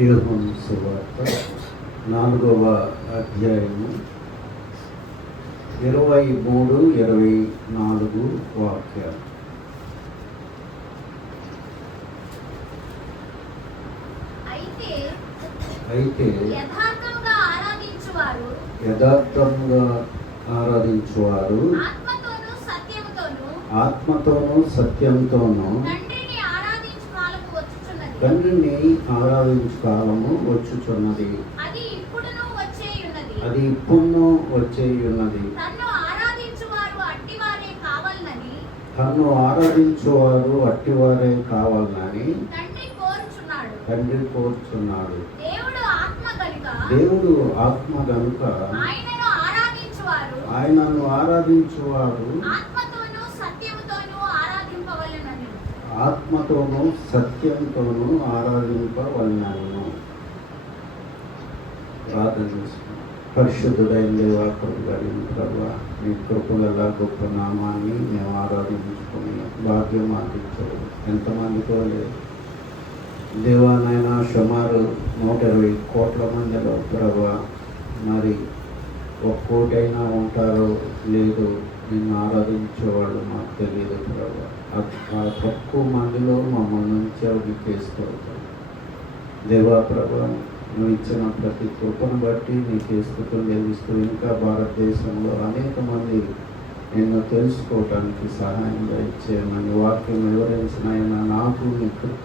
యోహాను సువార్త 4వ అధ్యాయము 23-24 వాక్యాలు. అయితే యథార్థంగా ఆరాధించువారు ఆత్మతోనూ సత్యంతోనూ తండ్రిని ఆరాధించు కాలము వచ్చుచున్నది. అది ఇప్పుడును వచ్చేయున్నది. తన్ను ఆరాధించువారు అట్టివారే కావాలని తండ్రి కోరుచున్నాడు. దేవుడు ఆత్మ గనుక ఆయనను ఆరాధించువారు ఆత్మతోనూ సత్యంతోనూ ఆరాధింపవలెను. ప్రార్థన చేసుకున్నాం. పరిశుద్ధుడైన దేవా, కృపగలిగిన ప్రభువా, నీ కృపగల గొప్ప నామాన్ని మేము ఆరాధించుకుని భాగ్యం మాకించవు. ఎంతమందితో లేదు దేవా నాయన, సుమారు 120 కోట్ల మందిలో ప్రభువా, మరి 1 కోటి అయినా ఉంటారో లేదో నిన్ను ఆరాధించేవాళ్ళు మాకు తెలియదు ప్రభువా. ఆ తక్కువ మందిలో మమ్మల్ని నుంచి అవి చేసుకోవచ్చు దేవా. ప్రభువా, నువ్వు ఇచ్చిన ప్రతి కృపను బట్టి నీకు స్తుతులు చెల్లిస్తూ ఇంకా భారతదేశంలో అనేక మంది నిన్ను తెలుసుకోవటానికి సహాయం దయచేయమని వాక్యం వివరించిన ఆయన నాకు నీ కృప,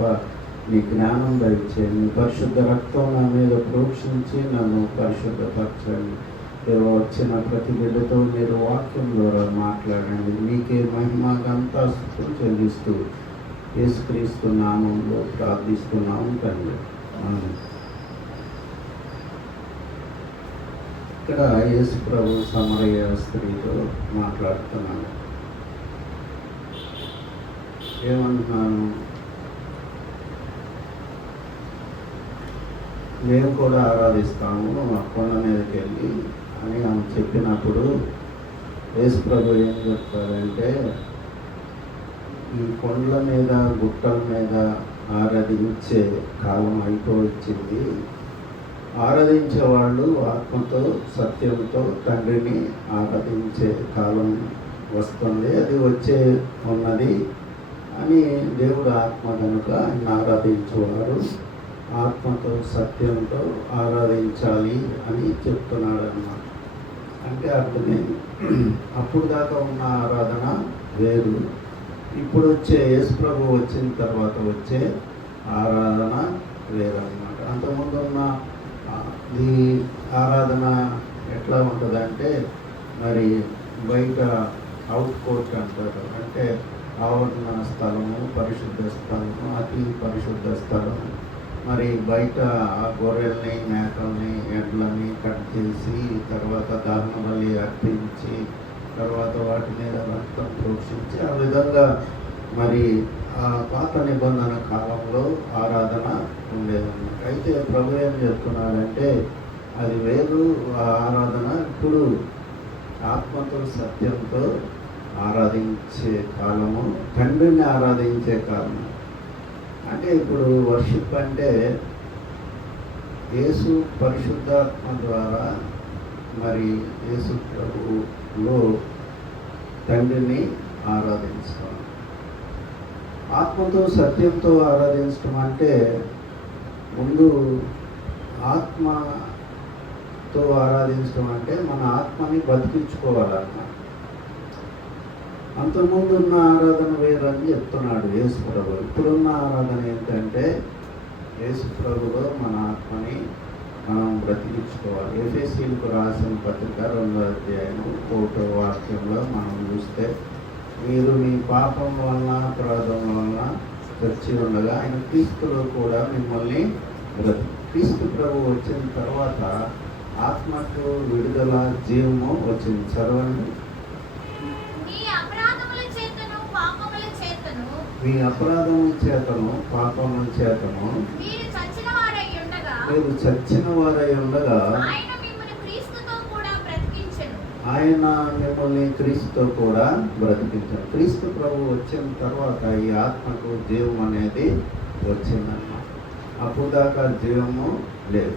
నీ జ్ఞానం దయచేయండి. నీ పరిశుద్ధ రక్తం నా మీద ప్రోక్షించి నన్ను పరిశుద్ధపరచండి. వచ్చిన ప్రతి బిడ్డతో మీరు వాక్యం ద్వారా మాట్లాడండి. మీకే మహిమ ఘనత స్తుతులు చెల్లిస్తూ యేసుక్రీస్తు నామంలో ప్రార్థిస్తున్నాము తండ్రి. ఇక్కడ యేసు ప్రభు సమరయ స్త్రీతో మాట్లాడుతున్నాను. ఏమంటున్నాను? మేము కూడా ఆరాధిస్తాము మా కొండ మీదకి వెళ్ళి అని ఆమె చెప్పినప్పుడు యేసు ప్రభు ఏం చెప్తారంటే, ఈ కొండల మీద గుట్టల మీద ఆరాధించే కాలం అయిపోవచ్చింది. ఆరాధించే వాళ్ళు ఆత్మతో సత్యంతో తండ్రిని ఆరాధించే కాలం వస్తుంది, అది వచ్చే ఉన్నది అని. దేవుడు ఆత్మ కనుక ఆయన ఆరాధించేవారు ఆత్మతో సత్యంతో ఆరాధించాలి అని చెప్తున్నాడు అన్నమాట. అంటే అర్థమే, అప్పుడు దాకా ఉన్న ఆరాధన వేరు, ఇప్పుడు వచ్చే యేసు ప్రభు వచ్చిన తర్వాత వచ్చే ఆరాధన వేరు అన్నమాట. అంతకుముందు ఉన్న ఈ ఆరాధన ఎట్లా ఉంటుందంటే, మరి బయట అవుట్ కోర్ట్ అంటారు, అంటే ఆవరణ స్థలము, పరిశుద్ధ స్థలము, అతి పరిశుద్ధ స్థలము. మరి బయట ఆ గొర్రెల్ని, మేకల్ని, ఎడ్లని కట్ చేసి తర్వాత దహన బలి అర్పించి తర్వాత వాటి మీద రక్తం ప్రోక్షించి ఆ విధంగా మరి ఆ పాత నిబంధన కాలంలో ఆరాధన ఉండేదన్నమాట. అయితే ప్రభు ఏం చెప్తున్నాడంటే, అది వేరు ఆరాధన. ఇప్పుడు ఆత్మతో సత్యంతో ఆరాధించే కాలము, తండ్రిని ఆరాధించే కాలము. అంటే ఇప్పుడు వర్షిప్ అంటే యేసు పరిశుద్ధాత్మ ద్వారా మరి యేసు ప్రభువులో తండ్రిని ఆరాధించడం. ఆత్మతో సత్యంతో ఆరాధించడం అంటే ముందు ఆత్మతో ఆరాధించడం అంటే మన ఆత్మని బతికించుకోవాలన్నమాట. అంతకుముందు ఉన్న ఆరాధన వేరని చెప్తున్నాడు యేసు ప్రభు. ఇప్పుడున్న ఆరాధన ఏంటంటే యేసు ప్రభులో మన ఆత్మని మనం బ్రతికించుకోవాలి. ఎఫెసీయులకు రాసిన పత్రిక 2వ అధ్యాయం 1వ వాక్యంలో మనం చూస్తే, మీరు మీ పాపం వలన అపరాధం వలన చచ్చి ఉండగా ఆయన క్రీస్తులో కూడా మిమ్మల్ని క్రీస్తు ప్రభు వచ్చిన తర్వాత ఆత్మకు విడుదల, జీవము వచ్చింది. చదవండి. మీ అపరాధముల చేతను పాపముల చేతను మీరు చచ్చిన వారై ఉండగా ఆయన ఆయన మిమ్మల్ని క్రీస్తుతో కూడా బ్రతికించారు. క్రీస్తు ప్రభు వచ్చిన తర్వాత ఈ ఆత్మకు జీవం అనేది వచ్చిందన్నమాట. అప్పుడు దాకా జీవము లేదు.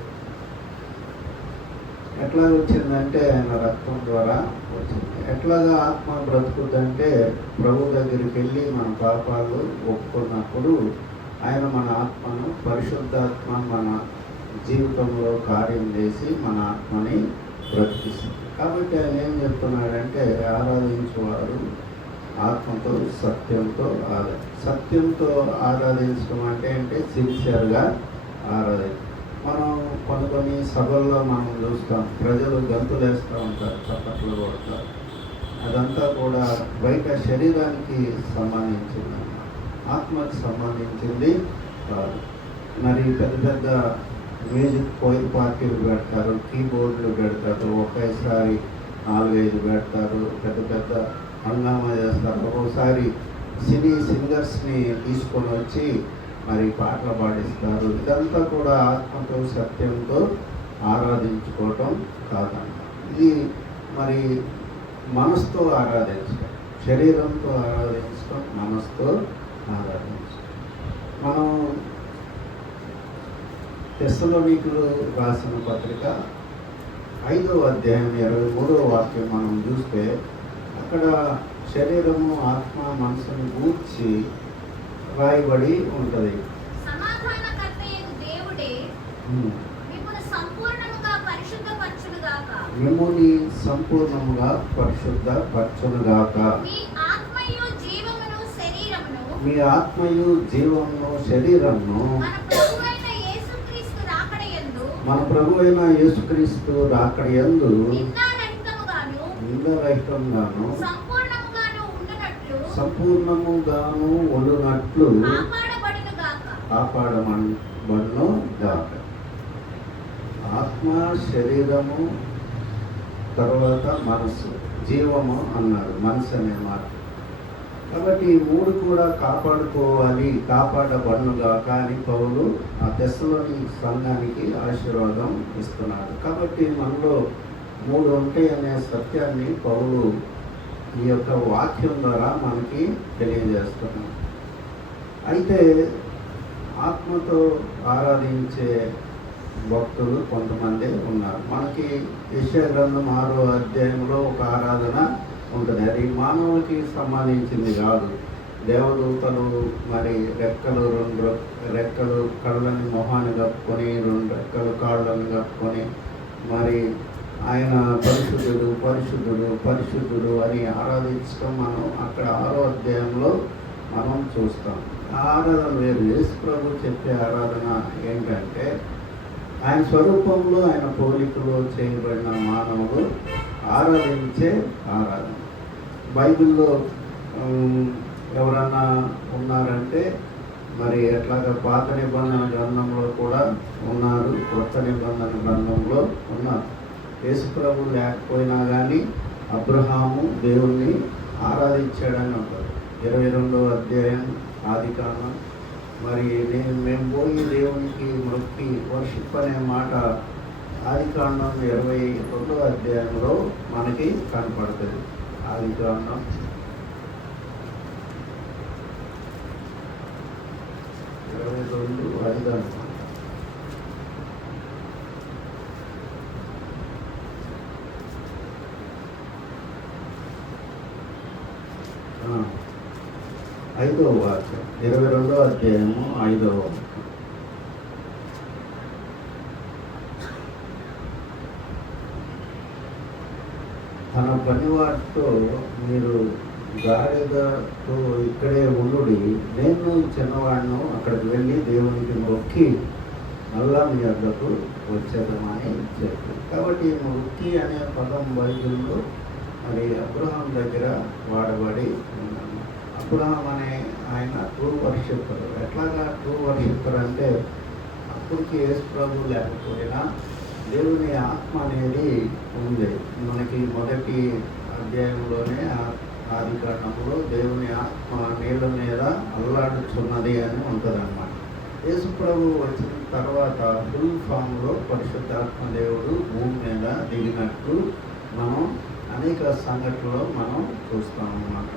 ఎట్లా వచ్చిందంటే ఆయన రక్తం ద్వారా వచ్చింది. ఎట్లాగా ఆత్మ బ్రతుకుతుందంటే ప్రభు దగ్గరికి వెళ్ళి మన పాపాలు ఒప్పుకున్నప్పుడు ఆయన మన ఆత్మను, పరిశుద్ధాత్మ మన జీవితంలో కార్యం చేసి మన ఆత్మని బ్రతికిస్తుంది. కాబట్టి ఆయన ఏం చెప్తున్నాడంటే ఆరాధించేవారు ఆత్మతో సత్యంతో సత్యంతో ఆరాధించడం అంటే సిన్సియర్గా ఆరాధించడం. మనం కొన్ని సభల్లో మనం చూస్తాం, ప్రజలు గంతులు వేస్తూ ఉంటారు, చప్పట్లు కొడతారు. అదంతా కూడా బయట శరీరానికి సంబంధించింది అన్నమాట, ఆత్మకి సంబంధించింది కాదు. మరి పెద్ద పెద్ద మ్యూజిక్ పోయిన పార్టీలు పెడతారు, కీబోర్డులు పెడతారు, ఒకేసారి 4-5 పెడతారు, పెద్ద పెద్ద హంగామా చేస్తారు. ఒక్కోసారి సినీ సింగర్స్ని తీసుకొని వచ్చి మరి పాటలు పాడిస్తారు. ఇదంతా కూడా ఆత్మతో సత్యంతో ఆరాధించుకోవటం కాదన్నమాట. ఇది మరి మనసుతో ఆరాధించడం, శరీరంతో ఆరాధించడం, మనసుతో ఆరాధించడం. మనం తెస్సలోనికులు రాసిన పత్రిక 5వ అధ్యాయం 23వ వాక్యం మనం చూస్తే అక్కడ శరీరము, ఆత్మ, మనసును గూర్చి రాయబడి ఉంటుంది. మిమ్ముని సంపూర్ణముగా పరిశుద్ధపరచునుగాక. మీ ఆత్మయు జీవమును శరీరమును మన ప్రభువైన యేసుక్రీస్తు రాకడయందు నిందారహితంగాను సంపూర్ణముగాను ఉండునట్లు కాపాడబడును గాక. ఆత్మ, శరీరము, తర్వాత మనసు, జీవము అన్నాడు, మనసు అనే మాట. కాబట్టి ఈ 3 కూడా కాపాడుకోవాలి, కాపాడబడునుగా. కానీ పౌలు ఆ దశలోని సంఘానికి ఆశీర్వాదం ఇస్తున్నాడు. కాబట్టి మనలో 3 ఉంటాయి అనే సత్యాన్ని పౌలు ఈ యొక్క వాక్యం ద్వారా మనకి తెలియజేస్తున్నాడు. అయితే ఆత్మతో ఆరాధించే భక్తులు కొంతమంది ఉన్నారు. మనకి యెషయా గ్రంథం 6వ అధ్యాయంలో ఒక ఆరాధన ఉంటుంది. అది మానవులకి సంబంధించింది కాదు. దేవదూతలు మరి రెండు రెక్కలు కళ్ళని మొహాన్ని కప్పుకొని, 2 రెక్కలు కాళ్ళని కప్పుకొని మరి ఆయన పరిశుద్ధుడు పరిశుద్ధుడు పరిశుద్ధుడు అని ఆరాధించడం మనం అక్కడ 6వ అధ్యాయంలో మనం చూస్తాం. ఆ ఆరాధన వేరు. యేసు ప్రభు చెప్పే ఆరాధన ఏంటంటే ఆయన స్వరూపంలో, ఆయన పోలికలో చేయబడిన మానవులు ఆరాధించే ఆరాధన. బైబిల్లో ఎవరన్నా ఉన్నారంటే మరి ఎట్లాగా పాత నిబంధన గ్రంథంలో కూడా ఉన్నారు, కొత్త నిబంధన గ్రంథంలో ఉన్నారు. యేసు ప్రభు లేకపోయినా కానీ అబ్రహాము దేవుణ్ణి ఆరాధించాడని ఉంటుంది. 22వ అధ్యాయం ఆదికాండం. మరి మేము పోయి దేవునికి మొక్కి వర్షిప్ అనే మాట ఆదికాండం 22వ అధ్యాయంలో మనకి కనపడుతుంది. ఆదికాండం 22:5 అనుకుంటా. ఐదవ వాక్యం, 22వ అధ్యాయము 5వ వాక్యం. తన పనివాటితో మీరు గాడిదతో ఇక్కడే ఉండుడి, నేను చిన్నవాడిను అక్కడికి వెళ్ళి దేవునికి మొక్కి మళ్ళా మీ వద్దకు వచ్చేద్దామని చెప్పి. కాబట్టి మొక్కి అనే పదం బైబిల్లో మరి అబ్రహాం దగ్గర వాడబడి ఉన్నాను. అబ్రహాం అనే ఆయన ట్రూ వర్షిప్పర్. ఎట్లాగా ట్రూ వర్షిప్పర్ అంటే అప్పటికి యేసు ప్రభు లేకపోయినా దేవుని ఆత్మ అనేది ఉంది. మనకి మొదటి అధ్యాయంలోనే ఆదికాండంలో దేవుని ఆత్మ నీళ్ళ మీద అల్లాడుచున్నది అని ఉంటుంది అన్నమాట. యేసు ప్రభు వచ్చిన తర్వాత ఫుల్ ఫామ్లో పరిశుద్ధాత్మ దేవుడు భూమి మీద దిగినట్టు మనం అనేక సంఘటనలు మనం చూస్తాం అన్నమాట.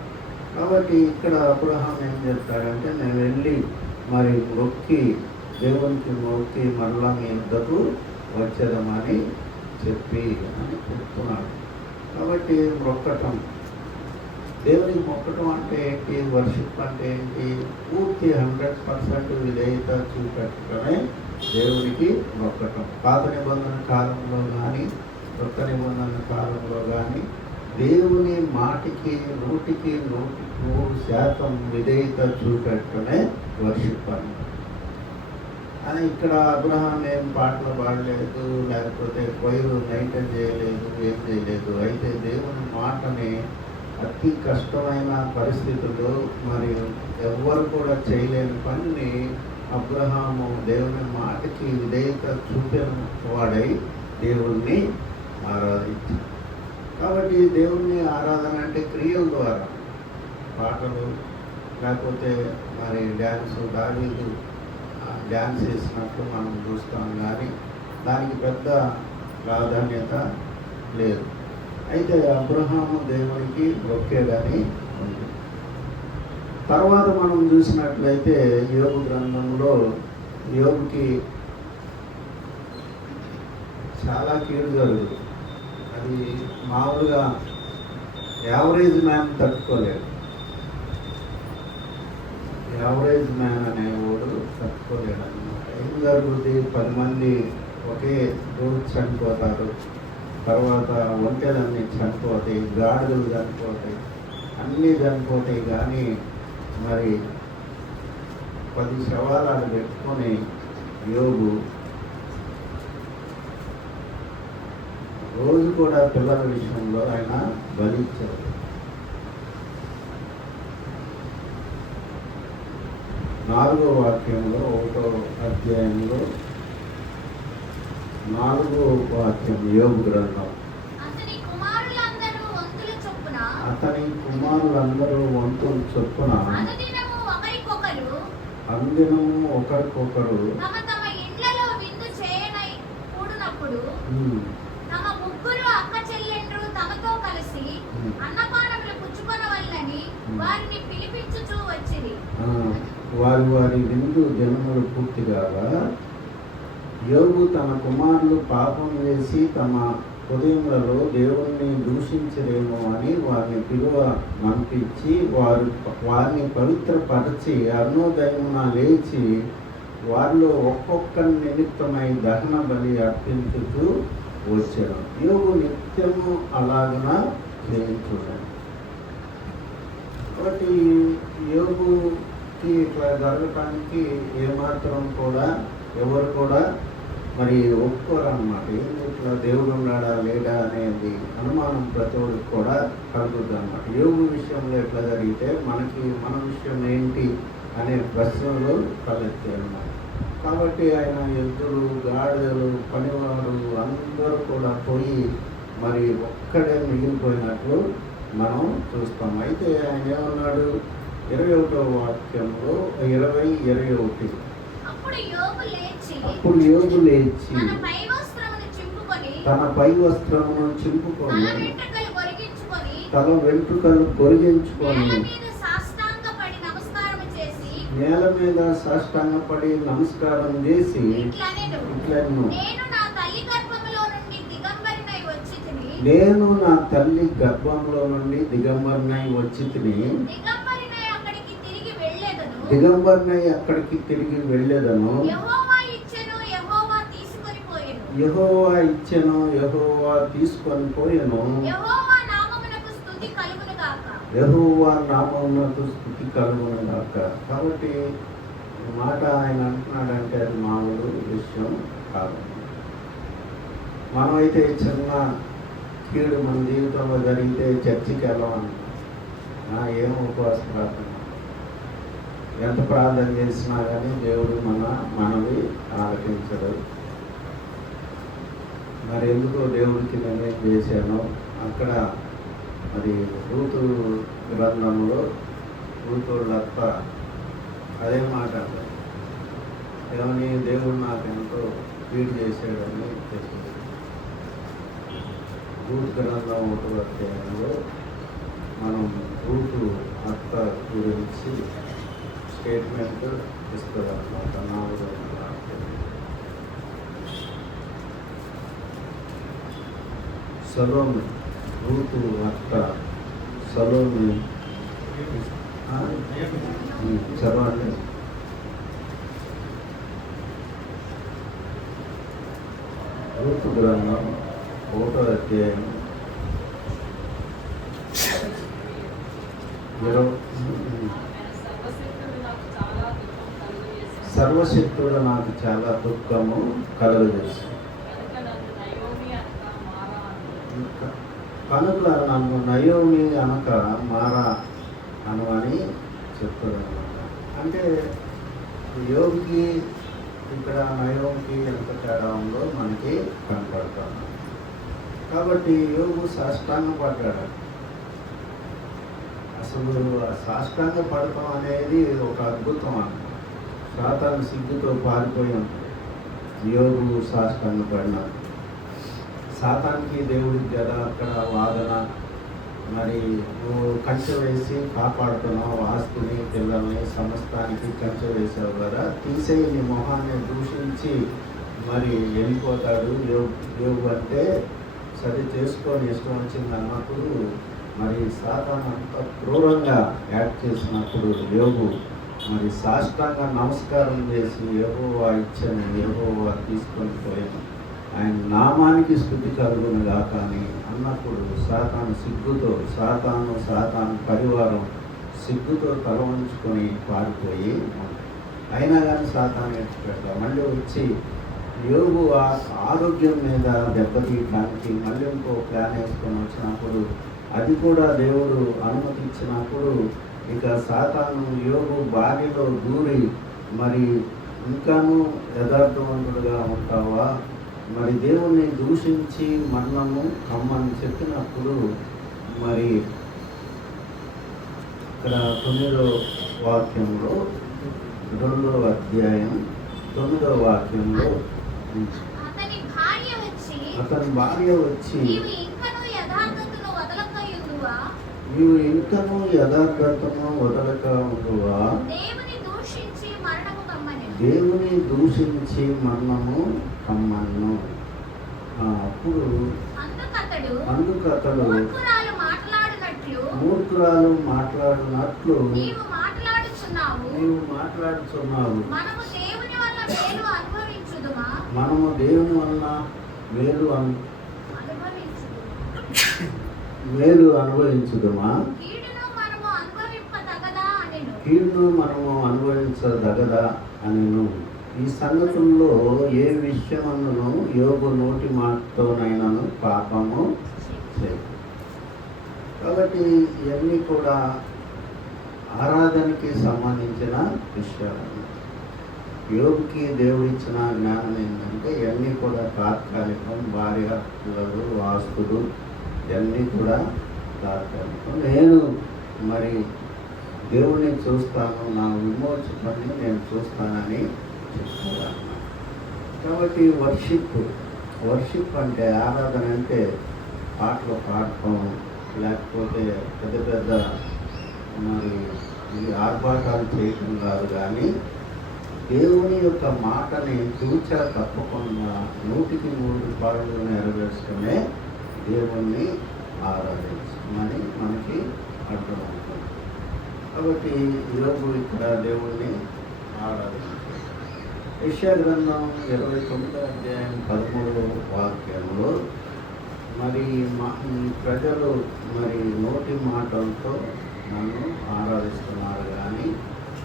కాబట్టి ఇక్కడ అబ్రహాం ఏం చెప్తాడంటే, నేను వెళ్ళి మరి మొక్కి దేవునికి మొక్కి మరలా మీ వద్దకు వచ్చేదమని చెప్పి అని చెప్తున్నాడు. కాబట్టి మొక్కటం, దేవునికి మొక్కటం అంటే ఏంటి, వర్షిప్ అంటే ఏంటి, పూర్తి 100% విధేయత చూపెట్టడమే దేవునికి మొక్కటం. పాత నిబంధన కాలంలో కానీ కొత్త నిబంధన కాలంలో కానీ దేవుని మాటికి 100% విధేయత చూపెట్టడమే వర్షిప్ అని. అని ఇక్కడ అబ్రహాం ఏం పాటలు పాడలేదు, లేకపోతే కొయ్యలు మెయింటైన్ చేయలేదు, ఏం చేయలేదు. అయితే దేవుని మాటని అతి కష్టమైన పరిస్థితుల్లో మరియు ఎవ్వరు కూడా చేయలేని పనిని అబ్రహాము దేవుని మాటకి విధేయత చూపిన వాడై దేవుణ్ణి ఆరాధించాడు. కాబట్టి దేవుణ్ణి ఆరాధన అంటే క్రియల ద్వారా, పాటలు లేకపోతే మరి డ్యాన్సు, దావీదు డ్యాన్స్ చేసినట్టు మనం చూస్తాం, కానీ దానికి పెద్ద ప్రాధాన్యత లేదు. అయితే అబ్రహాము దేవునికి మొక్కేదని ఉంది. తర్వాత మనం చూసినట్లయితే యోబు గ్రంథంలో యోబుకి చాలా కీడు జరుగుతుంది. అది మామూలుగా యావరేజ్ మ్యాన్ తట్టుకోలేడు. యావరేజ్ మ్యాన్ అనేవాడు తట్టుకోలేడు అన్నమాట. ఏం జరుగుతుంది, 10 మంది ఒకే రోజు చనిపోతారు, తర్వాత ఒంటెలన్నీ చనిపోతాయి, గాడిదలు చనిపోతాయి, అన్నీ చనిపోతాయి. కానీ మరి 10 శవాలను పెట్టుకొని యోబు రోజు కూడా పిల్లల విషయంలో ఆయన బలిచ్చాడు. నాలుగో వాక్యంలో 1వ అధ్యాయంలో 4వ వాక్యం యోబు గ్రంథం, అతని కుమారులందరూ వంతుల చొప్పున అందినము ఒకరికొకరు వారి విందు జనములు పూర్తి కాగా యోబు తన కుమారులు పాపం చేసి తమ హృదయములలో దేవుణ్ణి దూషించరేమో అని వారిని పిలువ పంపించి వారిని పవిత్రపరిచి అరుణోదయమున లేచి వారిలో ఒక్కొక్కరి నిమిత్తమై దహన బలి అర్పించుతూ వచ్చాడు. యోబు నిత్యము అలాగన చేయించున్నాడు. కాబట్టి యోబుకి ఇట్లా జరగటానికి ఏమాత్రం కూడా ఎవరు కూడా మరి ఒప్పుకోరన్నమాట. ఏంటి ఇట్లా దేవుడు ఉన్నాడా లేడా అనేది అనుమానం ప్రతి ఒక్కరికి కూడా కలుగుతుంది అన్నమాట. యోబు విషయంలో ఎట్లా జరిగితే మన విషయం ఏంటి అనే ప్రశ్నలు తలెత్తాయి అన్నమాట. కాబట్టి ఆయన ఎద్దులు, గాడిదలు, పనివారు అందరూ కూడా పోయి మరి ఒక్కడే మిగిలిపోయినట్లు మనం చూస్తాం. అయితే ఆయన ఏమన్నాడు, 21వ వాక్యంలో 20:21, అప్పుడు యోబు లేచి తన పై వస్త్రమును చింపుకొని తల వెంట్రుకలు గొరిగించుకొని నేల మీద సాష్టాంగపడి నమస్కారం చేసి ఇట్లను, నేను నా తల్లి గర్భంలో నుండి దిగంబరినై వచ్చి తిని దిగంబరినై అక్కడికి తిరిగి వెళ్ళేదను. యెహోవా ఇచ్చెను, యెహోవా తీసుకొని పోయెను. యెహోవా నామమునకు స్తుతి కలుగును గాక. కాబట్టి మాట ఆయన అంటున్నాడంటే అది మామూలు విషయం కాదు. మనమైతే చిన్న కీడు మన జీవితంలో జరిగితే చర్చికి వెళ్ళమని ఏం ఉపవాస ప్రార్థన, ఎంత ప్రార్థన చేసినా కానీ దేవుడు మనవి ఆలకించడు. మరి ఎందుకో దేవుడికి నిర్ణయం చేశాను. అక్కడ మరి రూతు గ్రంథంలో రూతోళ్ళ అత్త అదే మాట అంటారు, ఏమని, దేవుడు నాకు ఎంతో కీడు చేశాడని చెప్పింది. రూతు గ్రంథం 1వ అధ్యాయంలో మనం రూతు అత్త గురించి స్టేట్మెంట్ ఇస్తుందన్నమాట. 4వ సలోమి, రూతు అత్త సలోమి చదవండి. రూతు గ్రంథం 1వ అధ్యాయం 20. సర్వశక్తుడు నాకు చాలా దుఃఖము కలుగజేసి, కనుక నన్ను నయోమి అనక మారా అని చెప్తారనమాట. అంటే యోగికి ఇక్కడ నయోమికి ఎంత తేడా ఉందో మనకి కనపడుతుంది. కాబట్టి యోగు సాష్టాంగ పడ్డాడు. అసలు సాష్టాంగ పడటం అనేది ఒక అద్భుతం అన్నమాట. సాతాను సిగ్గుతో పారిపోయి ఉంటుంది యోగు సాష్టాంగ పడినాడు. సాతానికి దేవుడికి కదా అక్కడ వాదన, మరి నువ్వు కంచె వేసి కాపాడుతున్నావు ఆస్తిని పిల్లల్ని సమస్తానికి కంచె వేసావు కదా, తీసేయి నీ మొహాన్ని దూషించి మరి వెళ్ళిపోతాడు యోగు అంటే సరి చేసుకొని ఇష్టం వచ్చింది అన్నప్పుడు మరి సాతాను అంత క్రూరంగా యాక్ట్ చేసినప్పుడు యోగు మరి సాష్టాంగ నమస్కారం చేసి యెహోవా ఇచ్చని యెహోవా తీసుకొని పోయాను, ఆయన నామానికి స్తుతి కలుగును గాక అని అన్నప్పుడు సాతాను సిగ్గుతో సాతాను పరివారం సిగ్గుతో తల ఉంచుకొని పారిపోయి, అయినా కానీ సాతాను ఎత్తుపెడతా మళ్ళీ వచ్చి యోగు ఆరోగ్యం మీద దెబ్బతీయడానికి మళ్ళీ ఇంకో ప్లాన్ వేసుకొని వచ్చినప్పుడు, అది కూడా దేవుడు అనుమతించినప్పుడు ఇక సాతాను యోగు బావిలో దూరి మరి ఇంకాను యథార్థవంతుడుగా ఉంటావా, మరి దేవుణ్ణి దూషించి మరణము కమ్మని చెప్పినప్పుడు మరి ఇక్కడ 9వ వాక్యంలో 2వ అధ్యాయం 9వ వాక్యంలో అతని భార్య వచ్చి నీవు ఇంకనూ యథార్థతను వదలక ఉండువా, దేవుని దూషించి మరణము కమ్మను. అప్పుడు అందుకతడు మూర్ఖురాలు మాట్లాడినట్లు నీవు మాట్లాడుచున్నావు, మనము దేవుని వలన మేలు అనుభవించుదుమా, కీడును మనము అనుభవించదగదా అనెను. ఈ సంగతుల్లో ఏ విషయమును యోగు నోటి మాటతోనైనాను పాపము చేయదు. కాబట్టి ఇవన్నీ కూడా ఆరాధనకి సంబంధించిన విషయాలు. యోగుకి దేవుడిచ్చిన జ్ఞానం ఏంటంటే ఇవన్నీ కూడా తాత్కాలికం, భార్య పిల్లలు ఆస్తులు ఇవన్నీ కూడా తాత్కాలికం. నేను మరి దేవుడిని చూస్తాను, నా విమోచకుడిని నేను చూస్తానని చెప్తాను. కాబట్టి వర్షిప్ అంటే ఆరాధన అంటే పాటలు పాడటం, లేకపోతే పెద్ద పెద్ద మరి ఈ ఆర్భాటాలు చేయటం కాదు, కానీ దేవుని యొక్క మాటని తూచా తప్పకుండా 100% నెరవేర్చుకునే దేవుణ్ణి ఆరాధించమని మనకి అర్థమవుతుంది. కాబట్టి ఈరోజు ఇక్కడ దేవుణ్ణి ఆరాధించారు. యెషయా గ్రంథం 29వ అధ్యాయం 13వ వాక్యంలో మరి ఈ ప్రజలు మరి నోటి మాటలతో నన్ను ఆరాధిస్తున్నారు, కానీ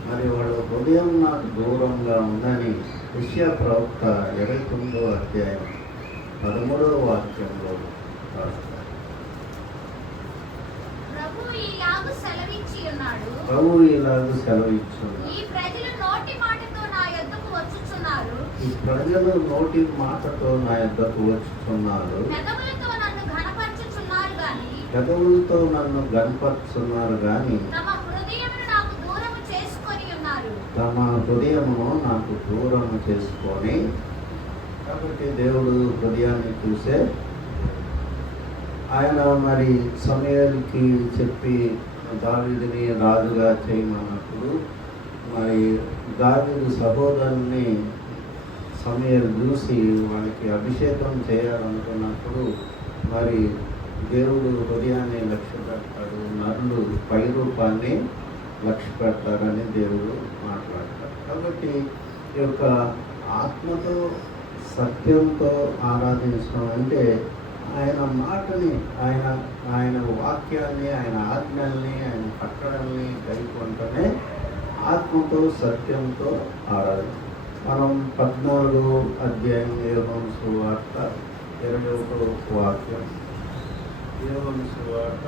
మరి వాళ్ళ హృదయం నాకు దూరంగా ఉందని యెషయా ప్రవక్త 29వ అధ్యాయం 13వ వాక్యంలో రాస్తారు. ప్రభువు ఇలాగూ సెలవిచ్చున్నాడు, ఈ ప్రజలు నోటి మాటతో నా యొద్దకు వచ్చుచున్నారు, పెదవులతో నన్ను ఘనపరచుచున్నారు గాని తమ హృదయమును నాకు దూరము చేసుకొని. కాబట్టి దేవుడు హృదయాన్ని చూసే ఆయన మరి సమూయేలుకి చెప్పి దావీదుని రాజుగా చేయమన్నప్పుడు మరి దావీదు సహోదరుని సమూయేలు చూసి వాళ్ళకి అభిషేకం చేయాలనుకున్నప్పుడు మరి దేవుడు హృదయాన్ని లక్ష్య పెడతాడు, నరులు పై రూపాన్ని లక్ష్య పెడతారని దేవుడు మాట్లాడతాడు. కాబట్టి ఈ యొక్క ఆత్మతో సత్యంతో ఆరాధించడం అంటే ఆయన మాటని, ఆయన వాక్యాన్ని, ఆయన ఆజ్ఞల్ని, ఆయన కట్టడల్ని గైకొంటనే ఆత్మతో సత్యంతో ఆరాధించడం. మనం 14 అధ్యాయం యోహాను సువార్త 21 వాక్యం, యోహాను సువార్త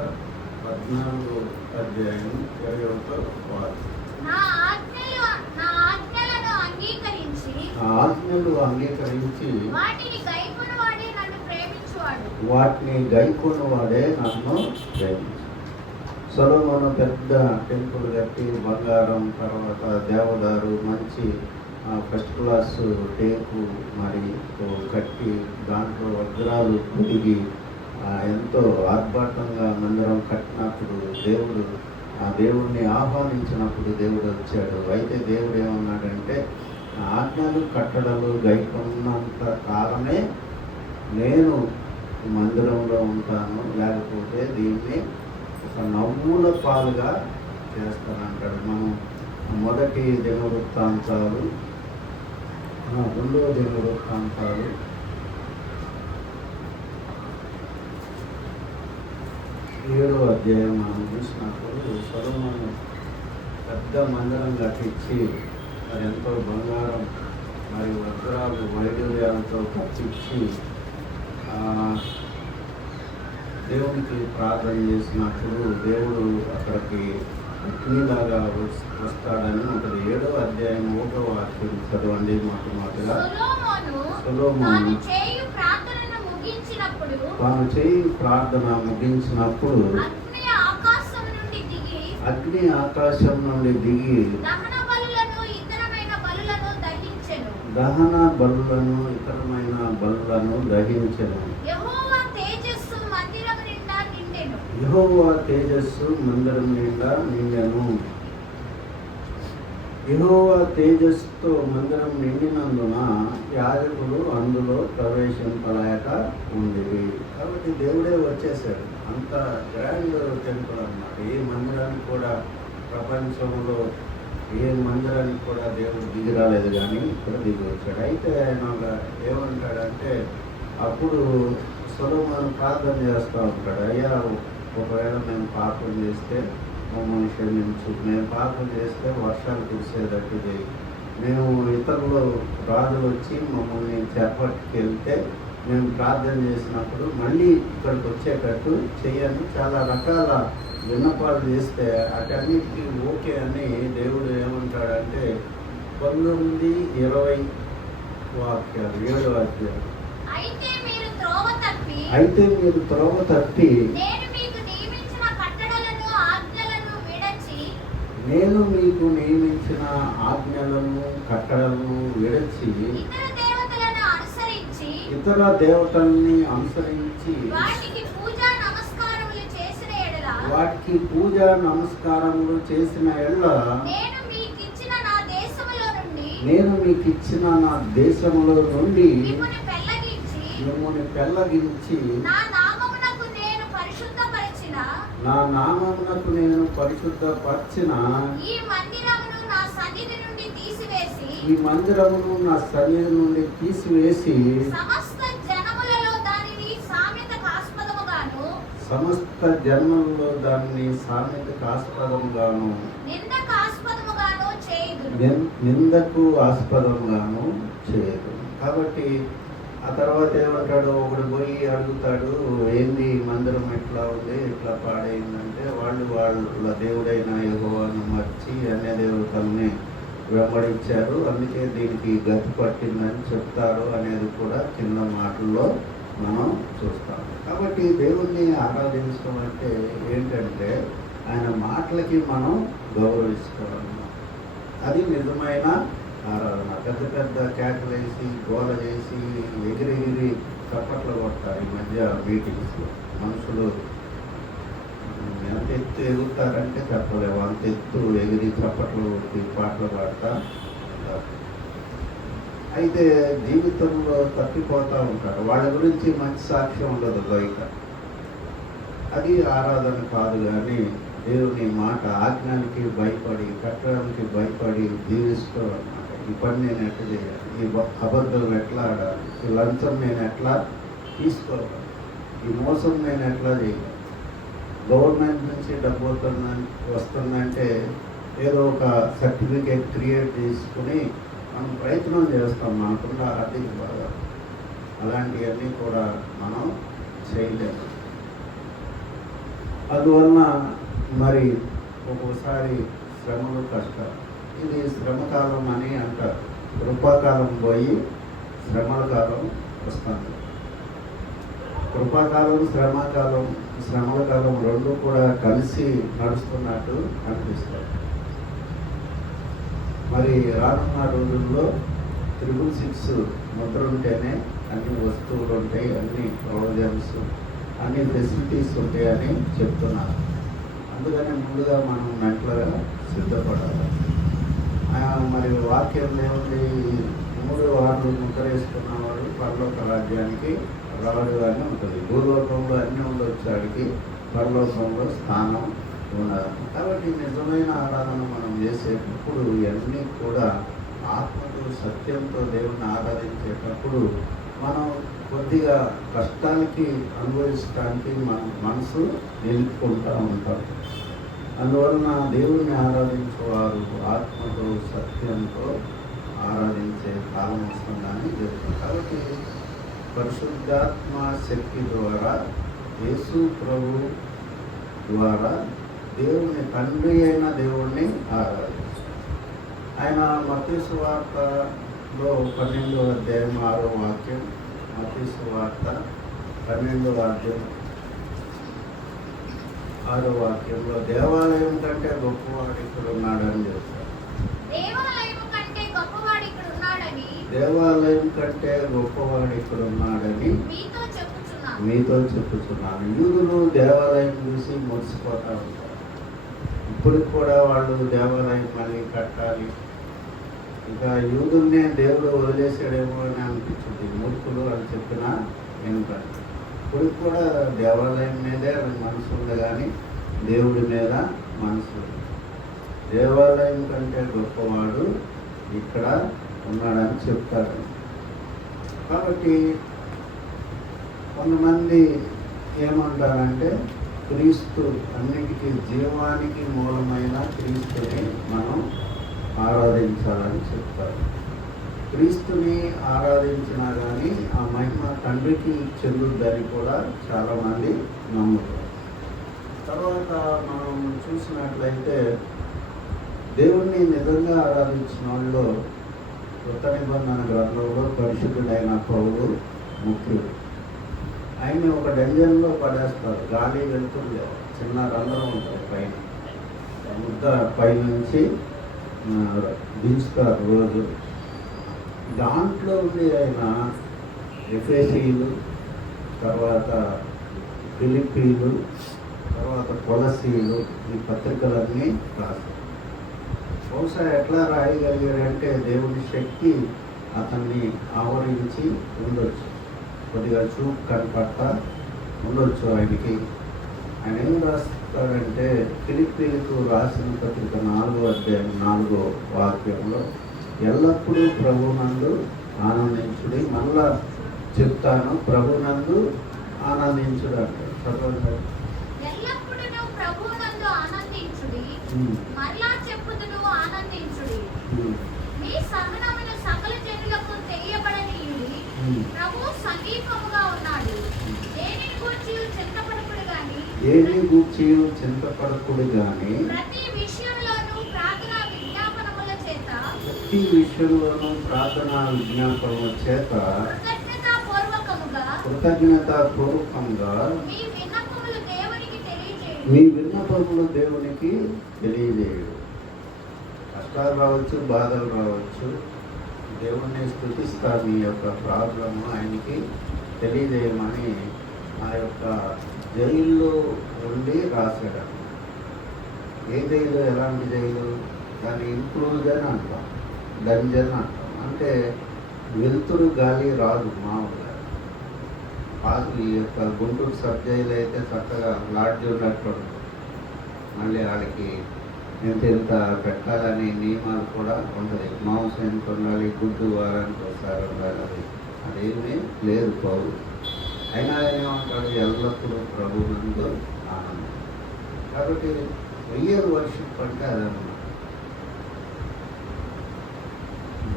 14 అధ్యాయం 21 వాక్యం. నా ఆజ్ఞలు అంగీకరించి వాటిని గైకొనువాడే నన్ను ప్రేమించు. సొలొమోను పెద్ద టెంపుల్ కట్టి బంగారం, తర్వాత దేవదారు, మంచి ఫస్ట్ క్లాస్ టేకు మరి కట్టి దాంట్లో వజ్రాలు పొదిగి ఎంతో ఆర్భాటంగా మందిరం కట్టినప్పుడు దేవుడిని ఆహ్వానించినప్పుడు దేవుడు వచ్చాడు. అయితే దేవుడు ఏమన్నాడంటే, ఆజ్ఞలు కట్టడలు గైకొన్నంత కాలమే నేను మందిరంలో ఉంటాను, లేకపోతే దీన్ని ఒక నవ్వుల పాలుగా చేస్తానంటాడు. మనం మొదటి దినవృత్తాంతాలు, రెండవ దినవృత్తాంతాలు 7వ అధ్యాయం మనం చూసినప్పుడు సొలొమోను పెద్ద మందిరం కట్టించి మరి ఎంతో బంగారం మరి వజ్రాలు వైడూర్యాలతో కట్టించి దేవునికి ప్రార్థన చేసినప్పుడు దేవుడు అక్కడికి అగ్నిలాగా వస్తాడని ఉంటుంది. 7వ అధ్యాయం 1వ వాక్యం చదవండి. మొట్టమొదటిగా సొలొమోను తాను చేయి ప్రార్థన ముగించినప్పుడు అగ్ని ఆకాశం నుండి దిగి దహన బలులను ఇతరమైన బలులను దహించెను. యెహోవా తేజస్సు మందిరం నిండా నిండెను. యెహోవా తేజస్సుతో మందిరం నిండినందున యాజకులు అందులో ప్రవేశింపలేక ఉండేవి. కాబట్టి దేవుడే వచ్చేసాడు. అంత గ్రాండ్ టెంపుల్ అన్నమాట. ఏ మందిరానికి కూడా, ప్రపంచంలో ఏ మందిరానికి కూడా దేవుడు దిగి రాలేదు, కానీ ఇక్కడ దిగి వచ్చాడు. అయితే ఆయన ఏమంటాడంటే, అప్పుడు సొలొమోను ప్రార్థన చేస్తూ ఉంటాడు, అయ్యా ఒకవేళ మేము పాపం చేస్తే మమ్మల్ని క్షమించు, మేము పాపం చేస్తే వర్షాలు కురిసేటట్టు చేయి, మేము ఇతరులు రాజులు వచ్చి మమ్మల్ని చేపట్టుకెళ్తే మేము ప్రార్థన చేసినప్పుడు మళ్ళీ ఇక్కడికి వచ్చేటట్టు చేయని చాలా రకాల విన్నపాలు చేస్తే అటన్నిటికీ ఓకే అని దేవుడు ఏమంటాడంటే 19-20 వాక్యాలు 7వ అధ్యాయం. అయితే మీరు త్రోవ తప్పి నేను మీకు నియమించిన ఆజ్ఞలను కట్టడలను విడచి ఇతర దేవతల్ని అనుసరించి వాటికి పూజా నమస్కారములు చేసిన ఎడల నేను మీకు ఇచ్చిన నా దేశములో నుండి మిమ్మల్ని పెళ్ళగించి నా నామమునకు నేను పరిశుద్ధపరిచిన ఈ మందిరమును నా సన్నిధి నుండి తీసివేసి సమస్త జన్మలలో దానిని సామెతకు ఆస్పదముగాను నిందకు ఆస్పదంగాను చేయదు. కాబట్టి ఆ తర్వాత ఏమంటాడు, ఒకడు పోయి అడుగుతాడు, ఏంది మందిరం ఎట్లా ఉంది, ఎట్లా పాడైందంటే, వాళ్ళ దేవుడైన యెహోవాను మర్చి అన్య దేవతల్ని వెంబడించారు, అందుకే దీనికి గతి పట్టిందని చెప్తారు అనేది కూడా కింద మాటల్లో మనం చూస్తాం. కాబట్టి దేవుణ్ణి ఆరాధించడం అంటే ఏంటంటే ఆయన మాటలకి మనం గౌరవిస్తామన్నమాట. అది నిజమైన ఆరాధన. పెద్ద పెద్ద కేకలేసి గోల చేసి ఎగిరెగిరి చప్పట్లు కొడతారు ఈ మధ్య మీటింగ్స్లో. మనుషులు ఎంత ఎత్తు ఎగురుతారంటే చెప్పలేవు, అంత ఎత్తు ఎగిరి చప్పట్లు కొట్టి పాటలు పాడతా ఉంటారు. అయితే జీవితంలో తప్పిపోతూ ఉంటారు. వాళ్ళ గురించి మంచి సాక్ష్యం ఉండదు బయట. అది ఆరాధన కాదు. కానీ దేవుని మాట ఆజ్ఞానికి భయపడి, కట్టడానికి భయపడి జీవిస్తూ అన్నమాట. ఈ పని నేను ఎట్లా చేయాలి, ఈ అబద్ధం ఎట్లా ఆడాలి, ఈ లంచం నేను ఎట్లా తీసుకోవాలి, ఈ మోసం నేను ఎట్లా చేయాలి, గవర్నమెంట్ నుంచి డబ్బు వస్తుందంటే ఏదో ఒక సర్టిఫికేట్ క్రియేట్ చేసుకుని మనం ప్రయత్నం చేస్తాం మనకున్న ఆర్థిక బాగా. అలాంటివన్నీ కూడా మనం చేయలేము. అందువలన మరి ఒక్కోసారి శ్రమలు కష్టాలు, ఇది శ్రమకాలం అని అంటారు. కృపాకాలం పోయి శ్రమల కాలం వస్తుంది. కృపాకాలం శ్రమల కాలం రెండు కూడా కలిసి నడుస్తున్నట్టు అనిపిస్తాయి. మరి రానున్న రోజుల్లో 666 ముద్ర ఉంటేనే అన్ని వస్తువులు ఉంటాయి, అన్ని ప్రొవిజన్స్, అన్ని ఫెసిలిటీస్ ఉంటాయని చెప్తున్నారు. అందుకని ముందుగా మనం మెంటల్గా సిద్ధపడాలి. మరి వాక్యం ఏముంది, 3 వారాలు ముద్ర వేసుకున్నవాడు పరలోక రాజ్యానికి రాడు అని ఉంటుంది. భూలోకంలో అన్నీ ఉండొచ్చు, వాడికి పరలోకంలో స్థానం ఉండదు. కాబట్టి నిజమైన ఆరాధన మనం చేసేటప్పుడు ఇవన్నీ కూడా ఆత్మతో సత్యంతో దేవుని ఆరాధించేటప్పుడు మనం కొద్దిగా కష్టానికి అనుభవించడానికి మన మనసు నిలుపుకుంటూ ఉంటాం. అందువలన దేవుణ్ణి ఆరాధించేవారు ఆత్మతో సత్యంతో ఆరాధించే కాలం వస్తుందని చెప్తుంది. కాబట్టి పరిశుద్ధాత్మ శక్తి ద్వారా యేసు ప్రభు ద్వారా దేవుని తండ్రి అయిన దేవుణ్ణి ఆరాధించారు. ఆయన మత్తయి సువార్తలో 12వ అధ్యాయం 6వ వాక్యం, మత్తయి సువార్త 12వ అధ్యాయం 6వ వాక్యంలో దేవాలయం కంటే గొప్పవాడు ఇక్కడ ఉన్నాడని చెప్తారు. దేవాలయం కంటే గొప్పవాడు ఇక్కడ ఉన్నాడని మీతో చెప్పుచున్నాను. యూదులు దేవాలయం చూసి మురిసిపోతూ ఉంటారు. ఇప్పుడు కూడా వాళ్ళు దేవాలయం మళ్ళీ కట్టాలి, ఇంకా యూదుల్నే దేవుడు వదిలేసాడేమో అని అనిపించింది. మూర్ఖులు అని చెప్పినా ఏంటంటే ఇప్పుడు కూడా దేవాలయం మీదే మనసు ఉంది, కానీ దేవుడి మీద మనసు. దేవాలయం కంటే గొప్పవాడు ఇక్కడ ఉన్నాడని చెప్తాడు. కాబట్టి కొంతమంది ఏమంటారంటే క్రీస్తు, అన్నిటికీ జీవానికి మూలమైన క్రీస్తుని మనం ఆరాధించాలని చెప్తారు. క్రీస్తుని ఆరాధించినా కానీ ఆ మహిమ తండ్రికి చెందుద్దని కూడా చాలామంది నమ్ముతారు. తర్వాత మనం చూసినట్లయితే దేవుణ్ణి నిజంగా ఆరాధించిన వాళ్ళు కొత్త నిబంధన గ్రంథంలో పరిశుద్ధుడైన పౌలు ముఖ్యుడు. ఆయన్ని ఒక డెంజన్లో పడేస్తారు. గాలి వెళ్తుంది, చిన్న రంధ్రం ఉంటుంది పైన, ముద్ద పైనుంచి దించుతారు రోజు. దాంట్లో ఉండి ఆయన ఎఫెసీలు, తర్వాత ఫిలిప్పీలు, తర్వాత కొలసీలు, ఈ పత్రికలన్నీ రాశారు. బహుశా ఎట్లా రాయగలిగారంటే దేవుని శక్తి అతన్ని ఆవరించి ఉండొచ్చు, కొద్దిగా చూపు కనపడతా ఉండొచ్చు ఆయనకి. ఆయన ఏం రాస్తాడంటే ఫిలిప్పీలకు రాసిన పత్రిక 4వ అధ్యాయం 4వ వాక్యంలో ఎల్లప్పుడూ ప్రభునందు ఆనందించుడి. మళ్ళా చెప్తాను, ప్రభునందు ఆనందించుడు అంటే దేని గూర్చి చింతపడకుడు గాని ప్రతి విషయంలోనూ ప్రార్థనా విజ్ఞాపనముల చేత కృతజ్ఞతాపూర్వకంగా మీ విన్నపములు దేవునికి తెలియజేయడు. కష్టాలు రావచ్చు, బాధలు రావచ్చు, దేవుణ్ణి స్తుతిస్తా, మీ యొక్క ప్రాబ్లము ఆయనకి తెలియజేయమని ఆ యొక్క జైల్లో ఉండి రాశాడు. ఏ జైలు, ఎలాంటి జైలు? దాన్ని ఇంక్లూజన్ అంటాం, డంజన్ అంటాం. అంటే వెలుతురు గాలి రాదు మామూలుగా. ఈ యొక్క గుంటూరు సబ్ జైలు అయితే చక్కగా లాడ్జ్ ఉన్నట్టు ఉంటుంది. మళ్ళీ వాళ్ళకి ఇంత పెట్టాలని నియమాలు కూడా ఉంటుంది. మాంసం ఎంత ఉండాలి, గుడ్డు వారానికి ఒకసారి ఉండాలి. అదేమీ లేదు పౌరు. అయినా ఏమంటాడు, ఎల్లప్పుడూ ప్రభువునందు ఆనందం. కాబట్టి రియల్ వర్షిప్ అంటే అదన్నమాట.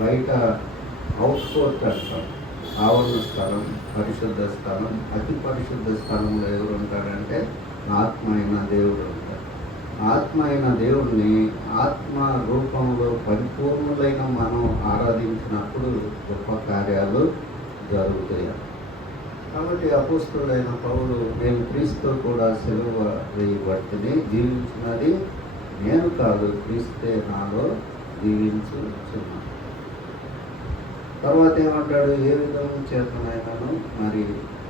బయట అవుట్కోర్ట్ అంటాం, ఆవరణ స్థలం, పరిశుద్ధ స్థలం. అతి పరిశుద్ధ స్థలంలో ఎవరు ఉంటారంటే ఆత్మ అయిన దేవుడు ఉంటారు. ఆత్మ అయిన దేవుడిని ఆత్మ రూపంలో పరిపూర్ణులైన మనం ఆరాధించినప్పుడు గొప్ప కార్యాలు జరుగుతాయి. కాబట్టి అపోస్తులైన పౌలు, నేను క్రీస్తు కూడా సిలువ వేయబట్టిని జీవించినది నేను కాదు, క్రీస్తే నాలో జీవించుచున్నాను. తర్వాత ఏమంటాడు, ఏ విధం చేతనైనాను మరి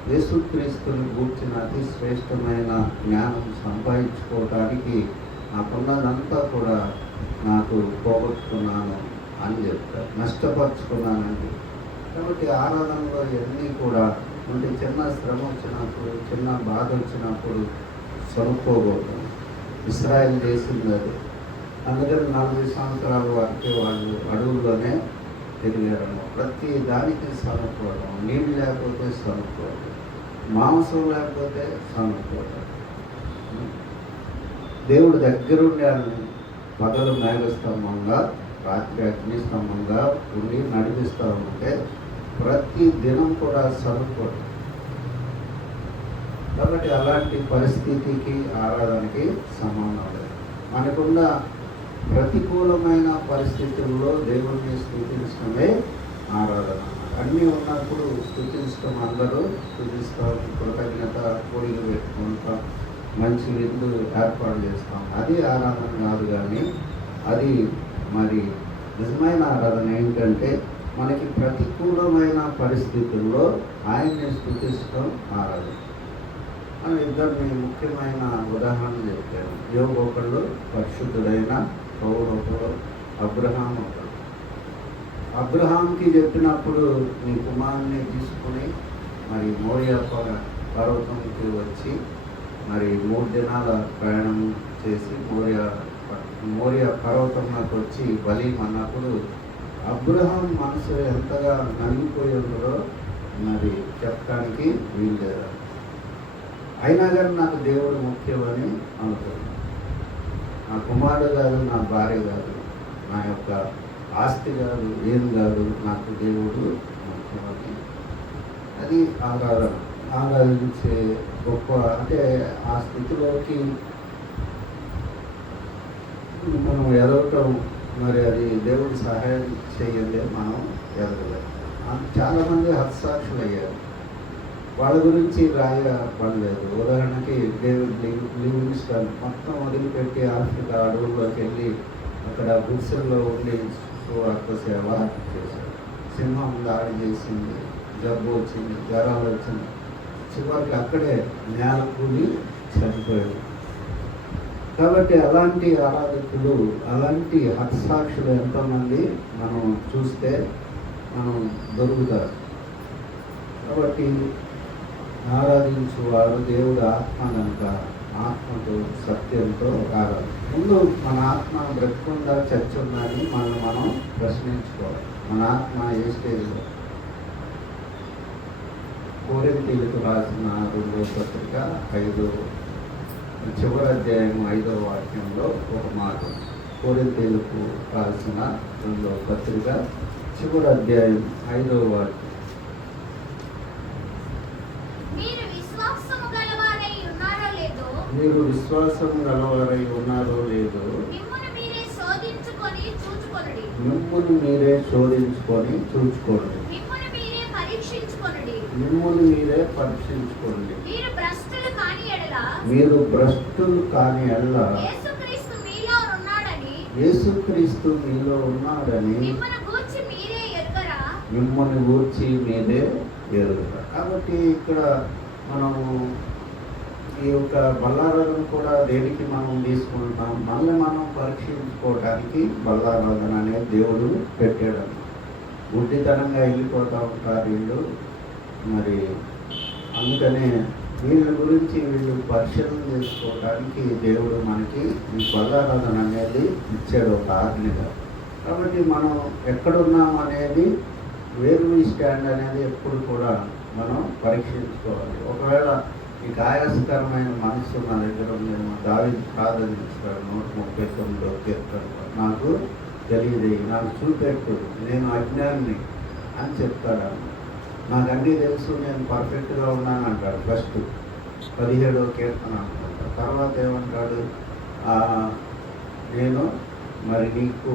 యేసుక్రీస్తుని గూర్చిన అతి శ్రేష్టమైన జ్ఞానం సంపాదించుకోవడానికి నాకున్నదంతా కూడా నాకు పోగొట్టుకున్నాను అని చెప్తారు. నష్టపరుచుకున్నానండి. కాబట్టి ఆరాధనలో ఇవన్నీ కూడా అంటే చిన్న శ్రమ వచ్చినప్పుడు, చిన్న బాధ వచ్చినప్పుడు సొనుక్కోకూడదు. ఇశ్రాయేలు చేసింది అది. అందుకని 40 సంవత్సరాల వరకు వాళ్ళు అడవుల్లోనే తిరిగారము. ప్రతి దానికి సనుక్కోవడం, నీళ్ళు లేకపోతే సనుక్కోవడం, మాంసం లేకపోతే సనుక్కోవడం. దేవుడు దగ్గరుండి పగలు మేఘస్తంభంగా, రాత్రి అగ్నిస్తంభంగా ఉండి నడిపిస్తూ ఉంటే ప్రతి దినం కూడా సనుక్కోవడం. కాబట్టి అలాంటి పరిస్థితికి ఆరాధనకి సమానం లేదు. మనకున్న ప్రతికూలమైన పరిస్థితుల్లో దేవుణ్ణి స్తుతించడమే ఆరాధన. అన్నీ ఉన్నప్పుడు స్తుతించడం, అందరూ స్తుతిస్తాం, కృతజ్ఞత కోడిలు పెట్టుకుంటాం, మంచి విందు ఏర్పాటు చేస్తాం. అది ఆరాధన కాదు. కానీ అది మరి నిజమైన ఆరాధన ఏంటంటే మనకి ప్రతికూలమైన పరిస్థితుల్లో ఆయన్ని స్తుతించడం ఆరాధన. మనం ఇద్దరిని ముఖ్యమైన ఉదాహరణ చెప్పాను. యోబు ఒకళ్ళు, పరిశుద్ధుడైన పౌలు ఒకడు, అబ్రహాం ఒకడు. అబ్రహాంకి చెప్పినప్పుడు నీ కుమారుని తీసుకుని మరి మోరియా పర్వతంకి వచ్చి మరి 3 దినాల ప్రయాణం చేసి మోరియా పర్వతంలోకి వచ్చి బలి అన్నప్పుడు అబ్రహాం మనసు ఎంతగా నలిగిపోయి ఉందో మరి చెప్పడానికి వీల్లేదు. అయినా కానీ నాకు దేవుడు ముఖ్యమని అనుకున్నాను. నా కుమారుడు కాదు, నా భార్య కాదు, నా యొక్క ఆస్తి కాదు, ఏం కాదు, నాకు దేవుడు ముఖ్యమని. అది ఆరాధించే గొప్ప. అంటే ఆ స్థితిలోకి మనం ఎదగటం, మరి అది దేవుడు సహాయం చేయండి, మనం ఎదగలేదు. చాలామంది హతసాక్షులు అయ్యారు. వాళ్ళ గురించి రాయబడలేదు. ఉదాహరణకి డేవిడ్ లివింగ్స్టన్ మొత్తం వదిలిపెట్టి ఆఫ్రికా అడవుల్లోకి వెళ్ళి అక్కడ గుడిసెల్లో ఉండి సువార్త సేవ చేశాడు. సింహం దాడి చేసింది, జబ్బు వచ్చింది, జ్వరాలు వచ్చింది, చివరికి అక్కడే నేల కూలి చనిపోయాడు. కాబట్టి అలాంటి ఆరాధకులు, అలాంటి హతసాక్షులు ఎంతోమంది మనం చూస్తే మనం దొరుకుతారు. కాబట్టి ఆరాధించువాడు దేవుడు ఆత్మ కనుక ఆత్మతో సత్యంతో ఆరాధన. ముందు మన ఆత్మ బ్రతికుందా, చర్చ ఉందని మనం ప్రశ్నించుకోవాలి. మన ఆత్మ ఏ స్టేజ్లో? కొరింథీయులకు రాసిన 2వ పత్రిక 5వ చివరి అధ్యాయం 5వ వాక్యంలో ఒక మాట. కొరింథీయులకు రాసిన 2వ పత్రిక చివరి అధ్యాయం 5వ వాక్యం. మీరు విశ్వాసం గలవారై ఉన్నారో లేదో మిమ్మును మీరే శోధించుకొని చూచుకొనుడి. మిమ్మును మీరే పరీక్షించుకోండి. మీరు భ్రష్టులు కాని ఎడల యేసుక్రీస్తు మీలో ఉన్నాడని మిమ్మల్ని గూర్చి మీరే ఎరుగరా? కాబట్టి ఇక్కడ మనము ఈ యొక్క బల్లారాధన కూడా దేనికి మనం తీసుకుంటాం, మళ్ళీ మనం పరీక్షించుకోవడానికి బల్లారాధన అనేది దేవుడు పెట్టాడు. గుడ్డితనంగా వెళ్ళిపోతూ ఉంటారు వీళ్ళు. మరి అందుకనే వీళ్ళ గురించి వీళ్ళు పరిశీలన చేసుకోవడానికి దేవుడు మనకి ఈ బల్లారాధన అనేది ఇచ్చాడు ఒక ఆజ్ఞగా. కాబట్టి మనం ఎక్కడున్నాం అనేది, వేరు స్టాండ్ అనేది ఎప్పుడు కూడా మనం పరీక్షించుకోవాలి. ఒకవేళ ఈ ఆయాసకరమైన మనసు నా దగ్గర ఉందేమో, దావీదు ప్రార్థించాడు 139 కీర్తనలో, నాకు తెలియదు, నాకు చూపెట్టు, నేను అజ్ఞాని అని చెప్తాడు. నాకు అన్నీ తెలుసు, నేను పర్ఫెక్ట్గా ఉన్నాను అంటాడు. ఫస్ట్ 17వ కీర్తన అనుకుంటా. తర్వాత ఏమంటాడు, నేను మరి నీకు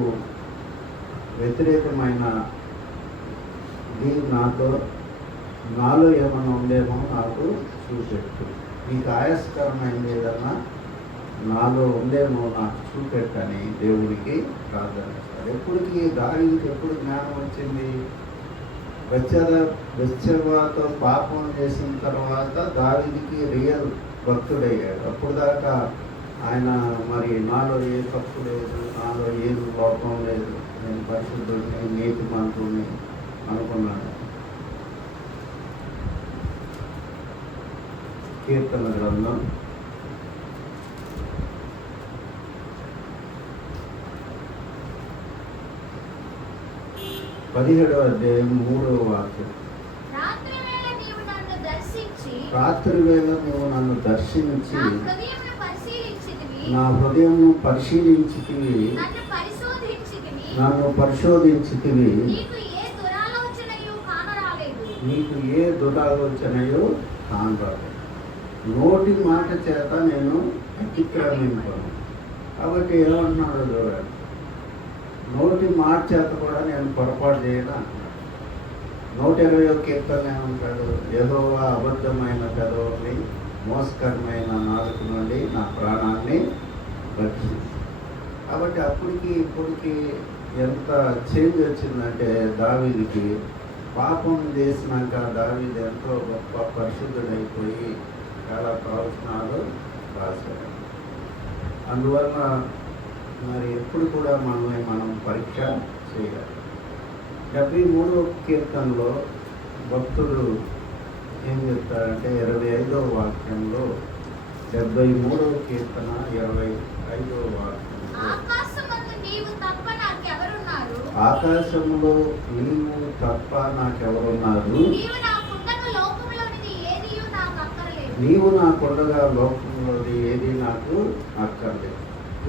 వ్యతిరేకమైన నాలో ఏమన్నా ఉందేమో నాకు చూపెట్టు, నీకు ఆయాస్కరమైనది ఏదన్నా నాలో ఉందేమో నాకు చూపెట్టని దేవుడికి ప్రార్థన చేస్తాడు. ఎప్పటికీ దావీదుకి ఎప్పుడు జ్ఞానం వచ్చింది? బెత్షెబాతో పాపం చేసిన తర్వాత దావీదుకి రియల్ భక్తుడయ్యాడు. అప్పుడు దాకా ఆయన మరి నాలో ఏ తప్పు లేదు, నాలో ఏది లోపం లేదు, నేను పరిశుద్ధుడిని, నీతిమంతుడిని అనుకున్నాడు. కీర్తన గ్రంథం 17వ అధ్యాయం 3వ వాక్యం. రాత్రివేళ నీవు నన్ను దర్శించి నా హృదయమును పరిశీలించితివి, నన్ను పరిశోధించితివి, నీకు ఏ దురాలోచనయో కానరాలేదు. నోటి మాట చేత నేను అతిక్రమింపను. కాబట్టి ఏమంటున్నాడు చూడండి, నోటి మాట చేత కూడా నేను పొరపాటు చేయను అంటున్నాడు. 120వ కీర్తన ఏమంటాడు, యెహోవా అబద్ధమైన పెదవుల్ని, మోసకరమైన నాలుక నుండి నా ప్రాణాన్ని రక్షించు. కాబట్టి అప్పటికి ఇప్పటికి ఎంత చేంజ్ వచ్చిందంటే, దావీదుకి పాపం చేసినాక దావీదు ఎంతో గొప్ప పరిశుద్ధుడైపోయి చాలా ప్రవచనాలు రాశాడు. అందువల్ల మరి ఎప్పుడు కూడా మనం పరీక్ష చేయాలి. 73వ కీర్తనలో భక్తుడు ఏం చెప్తారంటే, 25వ వాక్యంలో, 73వ కీర్తన 25వ వాక్యంలో, ఆకాశంలో నీవు తప్ప నాకెవరున్నారు, నీవు నాకుండగా లోకంలోది ఏది నాకు అక్కర్లేదు.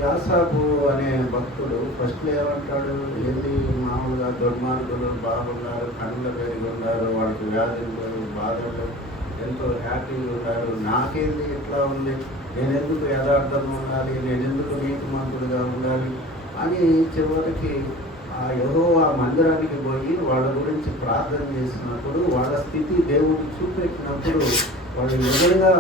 యాసాబు అనే భక్తుడు ఫస్ట్లో ఏమంటాడు, ఏది మామూలుగా దుర్మార్గులు బాగున్నారు, కళ్ళు పెరిగి ఉన్నారు, వాళ్ళకి వ్యాధులు బాధలు ఎంతో హ్యాపీగా ఉన్నారు, నాకేంది ఇట్లా ఉంది, నేనెందుకు యథార్థంగా ఉండాలి, నేనెందుకు నీతిమంతుడిగా ఉండాలి అని చివరికి ఆ యెహోవా మందిరానికి పోయి వాళ్ళ గురించి ప్రార్థన చేసినప్పుడు, వాళ్ళ స్థితి దేవుడు చూపెట్టినప్పుడు, వాళ్ళు ఎదురుగా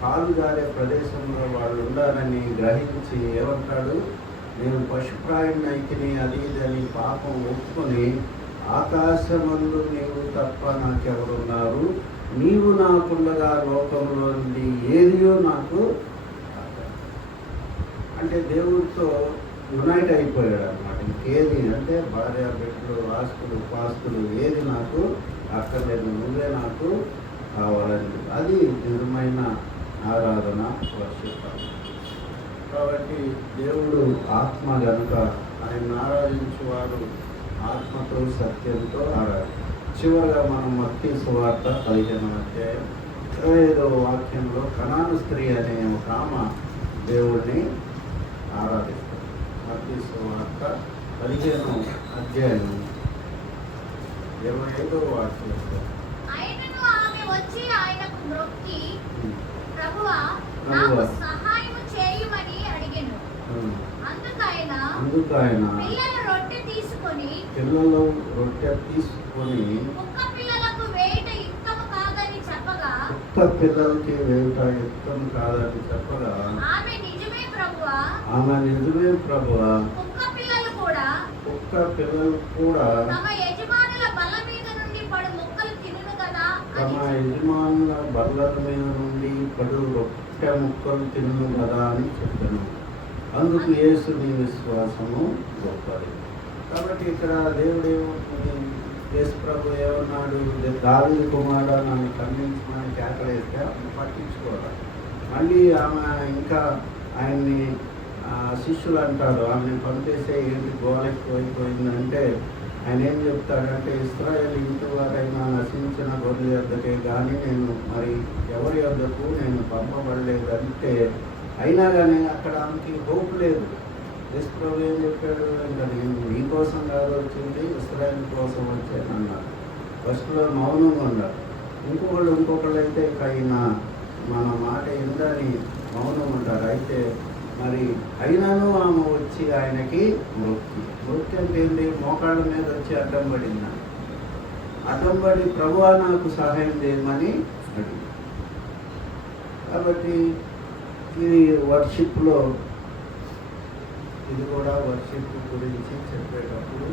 కాలు జారే ప్రదేశంలో వాళ్ళు ఉండాలని గ్రహించి ఏమంటాడు, నేను పశుప్రాయుని అయితేనే అది ఇదని పాపం ఒప్పుకొని, ఆకాశమందు నీవు తప్ప నాకెవరున్నారు, నీవు నాకుండగా లోకంలో నుండి ఏదియో నాకు అంటే దేవుడితో యునైట్ అయిపోయాడు అనమాట. ఇంకేది అంటే భార్య బిడ్డలు, ఆస్తులు పాస్తులు ఏది నాకు అక్కర్లేదు, నువ్వే నాకు కావాలని. అది నిజమైన ఆరాధన, వర్షిప్. కాబట్టి దేవుడు ఆత్మ కనుక ఆయన ఆరాధించేవారు ఆత్మతో సత్యంతో ఆరాధన. చివరిగా మనం మత్తయి సువార్త 15వ అధ్యాయం 25వ వాక్యంలో కనాను స్త్రీ అనే ఒక ఆమె దేవుడిని ఆరాధిస్తారు. మత్తయి సువార్త 15వ అధ్యాయం 25వ వాక్యంలో, అందుకు ఆయన పిల్లలు రొట్టె తీసుకొని కుక్క పిల్లలకి వేయుట యుక్తం కాదని చెప్పగా ఆమె నిజమే ప్రభువా, కుక్క పిల్లలు కూడా తమ యజమానుల బల్ల మీద నుండి పడు ముక్కలు తినును కదా తమ యజమానుల బల్లల మీద నుండి పడు రొట్టె ముక్కలు తిను కదా అని చెప్పాను. అందుకు యేసు నీ విశ్వాసము గొప్పది. కాబట్టి ఇక్కడ దేవుడు యేసు ప్రభు ఏమన్నాడు, దావీదు కుమారుడా నన్ను ఖండించమని కేకలేస్తే పట్టించుకోవాలి. మళ్ళీ ఆమె ఇంకా ఆయన్ని శిష్యులు అంటారు, ఆమెను పంపేసే ఏంటి గోల ఎక్కువైపోయిందంటే ఆయన ఏం చెప్తాడంటే, ఇశ్రాయేలు ఇంటి వారైనా నశించిన గొర్రెల యొద్దకే కానీ నేను మరి ఎవరి యొద్దకు నేను పంపబడలేదంటే, అయినా కానీ అక్కడ ఆమెకి హోప్ లేదు. యేసు ప్రభు ఏం చెప్పాడు, ఇంకా నేను నీ కోసం కాదు వచ్చింది, ఇశ్రాయేల్ కోసం వచ్చాను అన్నాడు. ఫస్ట్లో మౌనంగా ఉన్నారు. ఇంకొకళ్ళు అయితే ఇక ఆయన మన మాట ఏందని మౌనం ఉంటారు. అయితే మరి అయినాను ఆమె వచ్చి ఆయనకి మొక్కి అంటే ఏంటి, మోకాళ్ళ మీద వచ్చి అడ్డం పడింది. అడ్డం పడి ప్రభువా నాకు సహాయం చేయమని అడిగింది. కాబట్టి ఇది వర్షిప్లో, ఇది కూడా వర్షిప్ గురించి చెప్పేటప్పుడు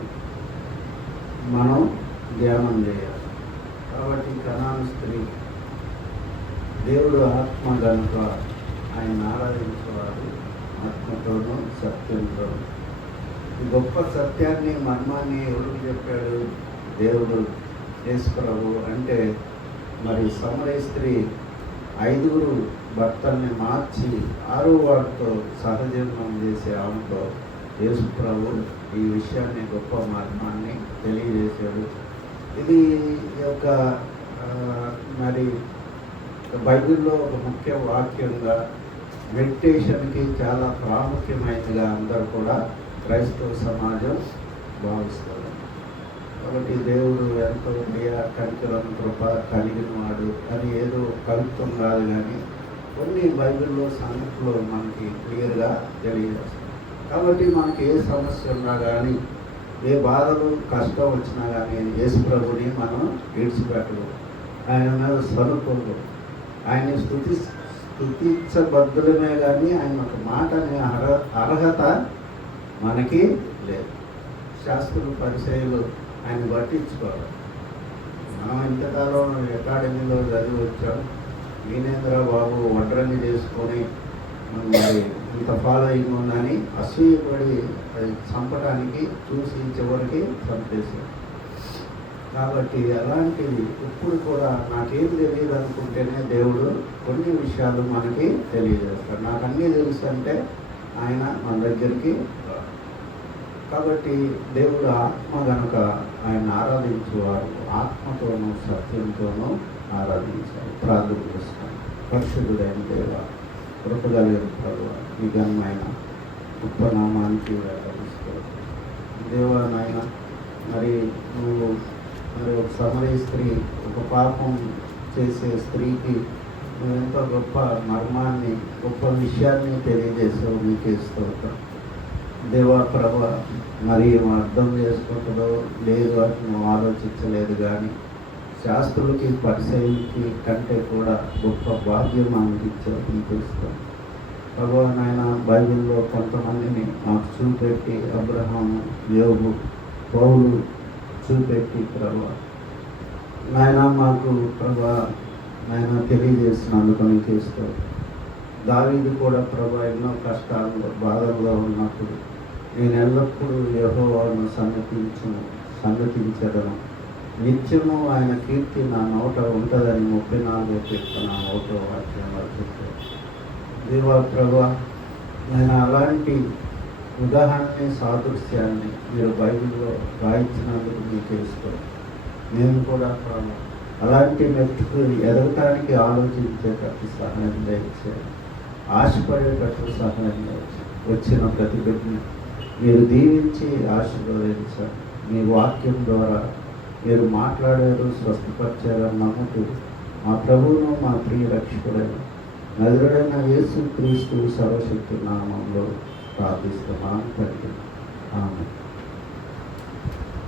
మనం ధ్యానం చేయాలి. కాబట్టి కనాను స్త్రీ దేవుడు ఆత్మ కనుక ఆయన ఆరాధించేవారు ఆత్మతోనూ సత్యంతోనూ. ఈ గొప్ప సత్యాన్ని మర్మాన్ని ఎవరికి చెప్పాడు, దేవుడు యేసు ప్రభు. అంటే మరి సమరయ స్త్రీ 5 భర్తల్ని మార్చి 6వ వాడితో సహజీవనం చేసే ఆమెతో యేసు ప్రభు ఈ విషయాన్ని, గొప్ప మర్మాన్ని తెలియజేశాడు. ఇది యొక్క మరి బైబిల్లో ఒక ముఖ్య వాక్యంగా, మెడిటేషన్కి చాలా ప్రాముఖ్యమైనదిగా అందరూ కూడా క్రైస్తవ సమాజం భావిస్తారు. కాబట్టి దేవుడు ఎంతో దయ, కనికరం, కృప కలిగిన వాడు అని ఏదో కలుపుతం కాదు, కానీ కొన్ని బైబిల్లో సంగతులు మనకి క్లియర్గా తెలియజేస్తాయి. కాబట్టి మనకి ఏ సమస్య ఉన్నా కానీ, ఏ బాధలు కష్టం వచ్చినా కానీ యేసు ప్రభుని మనం విడిచిపెట్టదు. ఆయన మీద సరుకోదు. ఆయన్ని స్తుతించబద్దులమే కానీ ఆయన ఒక మాట అనే అర్హత మనకి లేదు. శాస్త్రులు, పరిచయులు ఆయన పట్టించుకోవాలి. మనం ఇంతకాలం అకాడమీలో చదివి వచ్చాం. వీనేంద్ర బాబు ఒంటరిని చేసుకొని మరి ఇంత ఫాలోయింగ్ ఉందని అసూయపడి అది చంపడానికి చూసి చివరికి చంపేశారు. కాబట్టి అలాంటివి ఇప్పుడు కూడా నాకేం తెలియదు అనుకుంటేనే దేవుడు కొన్ని విషయాలు మనకి తెలియజేస్తాడు. నాకు అన్నీ తెలుసు అంటే ఆయన మన దగ్గరికి రాడు. కాబట్టి దేవుడు ఆత్మ కనుక ఆయన ఆరాధించేవారు ఆత్మతోనూ సత్యంతోనూ ఆరాధించాలి. ప్రార్థన చేస్తాను. పరిశుద్ధుడైన దేవ, కృపగలిగిన ప్రభువా, ఈ ఘనమైన గొప్ప నామానికి వేలాడిస్తాడు. దేవా నాయన, మరి నువ్వు మరి ఒక సమరయ స్త్రీ, ఒక పాపం చేసే స్త్రీకి నువ్వు ఎంతో గొప్ప మర్మాన్ని, గొప్ప విషయాన్ని తెలియజేసావు. నీకే స్తోత్రం దేవా. ప్రభు మరి అర్థం చేసుకుంటుందో లేదు అని నువ్వు ఆలోచించలేదు, కానీ శాస్త్రులకి, పరిచయులకి కంటే కూడా గొప్ప భాగ్యం అందించావు. నీకు ఇస్తాం ప్రభు. నాయన, బైబిల్లో కొంతమందిని మాకు చూపెట్టి, అబ్రహాము, యోబు, పౌలు చూపెట్టి ప్రభు నాయన మాకు ప్రభు నాయన తెలియజేసినందుకు నీకు ఇస్తావు. దావీదు కూడా ప్రభు ఎన్నో కష్టాల్లో, బాధల్లో ఉన్నప్పుడు నేను ఎల్లప్పుడూ యెహోవాను సన్నతించదను, నిత్యము ఆయన కీర్తి నా నోట ఉంటుందని 34వ కీర్తన 1వ వాక్యంలో చెప్పారు. దేవా ప్రభు, నేను అలాంటి ఉదాహరణని, సాదృశ్యాన్ని మీరు బైబిల్లో రాయించినందుకు మీకు ఇస్తాం. నేను కూడా ప్రభు అలాంటి మెట్టుకు ఎదగటానికి ఆలోచించేటట్టు సహాయం చేయాలి, ఆశపడేటట్టు సహాయం చేయాలి. వచ్చిన ప్రతి బిడ్డని మీరు దీవించి ఆశీర్వదించారు. మీ వాక్యం ద్వారా మీరు మాట్లాడారు, స్వస్థపరిచారని నమ్ముతూ మా ప్రభువును, మా ప్రియ రక్షకుడైన నజరుడైన యేసు క్రీస్తు సర్వశక్తి నామంలో ప్రార్థిస్తున్నాను తండ్రి. ఆమేన్.